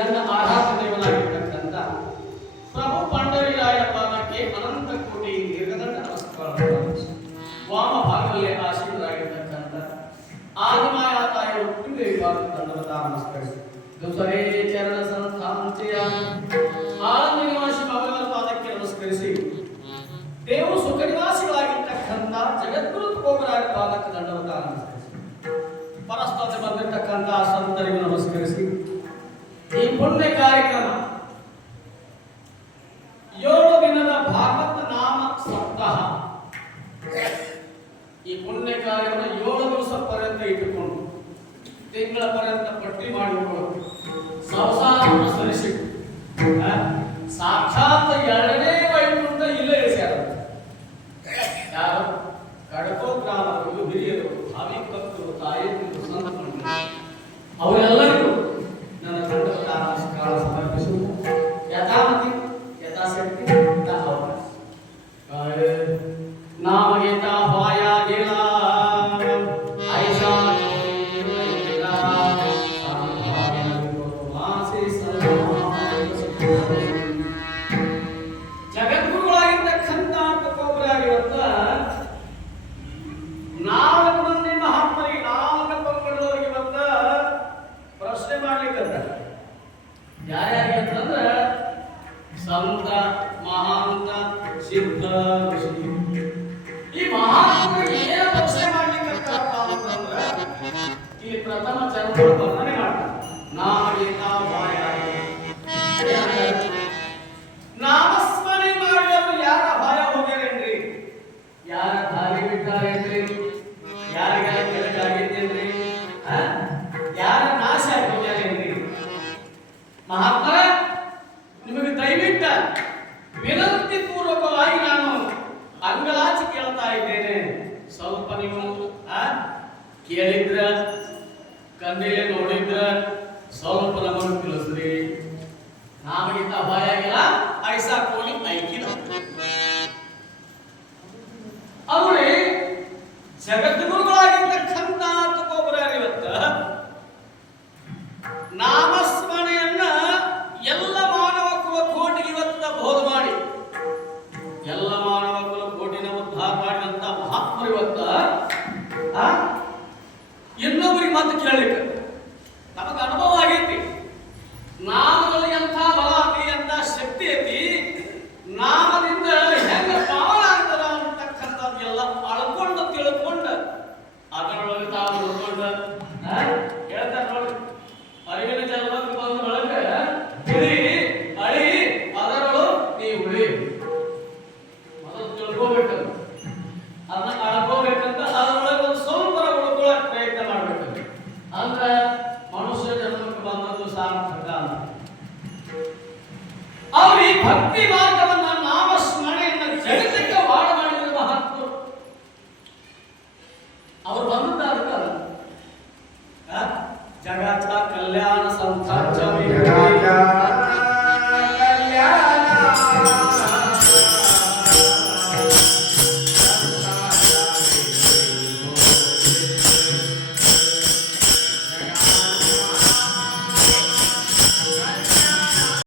ಎಲ್ಲ ಆರಾಧನೆಯವನಾಗಿರ್ತಕ್ಕಂಥ ಪ್ರಭು ಪಂಡರಿರಾಯ ಪಾದಕ್ಕೆ ಅನಂತ ಕೋಟಿ ದೀರ್ಘದಂಡ ನಮಸ್ಕಾರಗಳು. ವಾಮ ಭಾಗದಲ್ಲಿ ಆಶೀರ್ವರಾಗಿರ್ತಕ್ಕಂಥ ಆದಿಮಾಯ ತಾಯಿಯ ಹುಟ್ಟಿಗೆ ವಿಭಾಗದ ನಮಸ್ಕರಿಸಿ ದುಸರೇ ಚರಣ ಸಂಸ್ಥಾಂಚೆಯ ಆನಂದ ನಿವಾಸಿ ಭಗವನ ಪಾದಕ್ಕೆ ನಮಸ್ಕರಿಸಿ ದೇವರು ಸುಖ ನಿವಾಸಿಗಳಾಗಿರ್ತಕ್ಕಂಥ ಜಗದ್ಗುರು ತುಕೋಬರಾಯ ಪಾದಕ್ಕೆ ದಂಡವತ ನಮಸ್ಕರಿಸಿ ಪರಸ್ಪರ ಬಂದಿರತಕ್ಕಂಥ ಸಂತರಿಗೂ ನಮಸ್ಕರಿಸಿ ಈ ಪುಣ್ಯ ಕಾರ್ಯಕ್ರಮ 7 ದಿನದ ಭಾಗವತ ನಾಮ ಸಪ್ತಾಹ ಈ ಪುಣ್ಯ ಕಾರ್ಯವನ್ನು 7 ದಿವಸ ಪರ್ಯಂತ ಇಟ್ಟುಕೊಂಡು ತಿಂಗಳ ಪರ್ಯಂತ ಪಟ್ಟಿ ಮಾಡಿಕೊಂಡು ಸಂಸಾರವನ್ನು ಸರಿಸಿ ಸಾಕ್ಷಾತ್ 2ನೇ ವೈಕುಂಠ ಇಲ್ಲೇ ಇರಿಸ್ಯಾರ. ಯಾರು ಕಡಕೋ ಗ್ರಾಮಗಳು ಹಿರಿಯರು ಭಾವಿಕ ಭಕ್ತರು ತಾಯಿಯರು ಸಂತರು ಅವರೆಲ್ಲರಿಗೂ ನನ್ನ ದಂಡವತ ನಮಸ್ಕಾರ ಸಮರ್ಪಿಸುವುದು ಯಥಾಮತಿ ಯಥಾಶಕ್ತಿ ಯಥಾವಕಾಶ ನಾಮಗೀತ ವಾಯ ಗಿಲ ಐಷಾ ಜಗದ್ಗುರುಗಳಾಗಿರ್ತಕ್ಕಂಥ ತುಕೋಬರಾಗಿರುತ್ತ 4 ಮಂದಿ ಮಹಾತ್ಮರಿಗೆ 4 ಪಂಗಡದವರಿಗೆ ಇವತ್ತ ಪ್ರಶ್ನೆ ಮಾಡ್ಲಿಕ್ಕಂತ ಯಾರ್ಯಾರಿಗಂತಂದ್ರ ಸಂತ ಮಹಾಂತ ಸಿದ್ಧ ಋಷಿ ಈ ಮಹಾತ್ಮರಿಗೆ ಏನು ಪ್ರಶ್ನೆ ಮಾಡ್ಲಿಕ್ಕಂತಾರಪ್ಪ ಅಂತಂದ್ರ ಇಲ್ಲಿ ಪ್ರಥಮ ಚರಣಗಳು ವರ್ಣನೆ ಮಾಡ್ತಾರೆ. ನಾಮಗೀತ ವಾಯ ನಾಮಸ್ಮರಣೆ ಮಾಡಿದವರು ಯಾರ ಭಯ ಹೋಗ್ಯಾರೇನ್ರಿ, ಯಾರ ದಾರಿ ಬಿಟ್ಟಾರೇನ್ರಿ, ಯಾರಿಗಾರ ಕೆಳಗಾಗಿದ್ದೇನ್ರಿ, ಯಾರ ನಾಶ ಹೋಗ್ಯಾರೇನ್ರಿ. ಮಹಾತ್ಮ ನಿಮಗೆ ದಯವಿಟ್ಟ ವಿನಂತಿ ಪೂರ್ವಕವಾಗಿ ನಾನು ಅಂಗಲಾಚಿ ಕೇಳ್ತಾ ಇದ್ದೇನೆ. ಸ್ವಲ್ಪ ನೀವು ಕೇಳಿದ್ರ ಕಣ್ಣಿಲೆ ನೋಡಿದ್ರ ಸ್ವಲ್ಪ ನಮಗೆ ತಿಳಿಸ್ರಿ. ನಾಮಗಿಂತ ಭಯ ಆಗಿಲ್ಲ, ಐಸಾ ಕೋಳಿ ಐಕಿಲ್ಲ. ಅವರೇ ಜಗದ್ಗುರುಗಳಾಗಿರ್ತಕ್ಕಂಥ ತುಕೋಬರಾಯರು ಇವತ್ತ ನಾಮಸ್ಮರಣೆಯನ್ನ ಎಲ್ಲ ಮಾನವ ಕುಲ ಕೋಟಿಗೆ ಇವತ್ತ ಬೋಧ ಮಾಡಿ ಎಲ್ಲ ಮಾನವ ಕುಲ ಕೋಟಿನ ಉದ್ಧಾರ ಮಾಡಿದಂತ ಮಹಾತ್ಮರು ಇವತ್ತ ಇನ್ನೊಬ್ಬರಿಗೆ ಮತ್ತೆ ಕೇಳಲಿಕ್ಕೆ